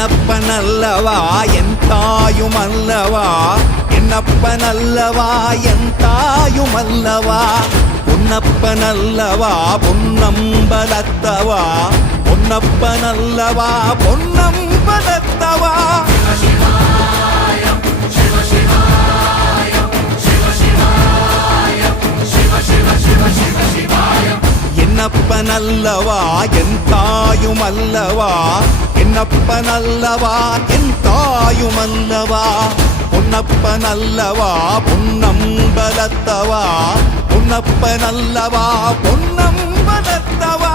என்னப்பனல்லவா என் தாயுமல்லவா, என்னப்பனல்லவா என் தாயுமல்லவா, பொன்னப்பனல்லவா பொன்னம்பலத்தவா, பொன்னப்பனல்லவா பொன்னம்பலத்தவா. என்னப்பனல்லவா என் தாயுமல்லவா, என்னப்பனல்லவா என் தாயுமல்லவா, பொன்னப்பனல்லவா பொன்னம்பலத்தவா, பொன்னப்பனல்லவா பொன்னம்பலத்தவா.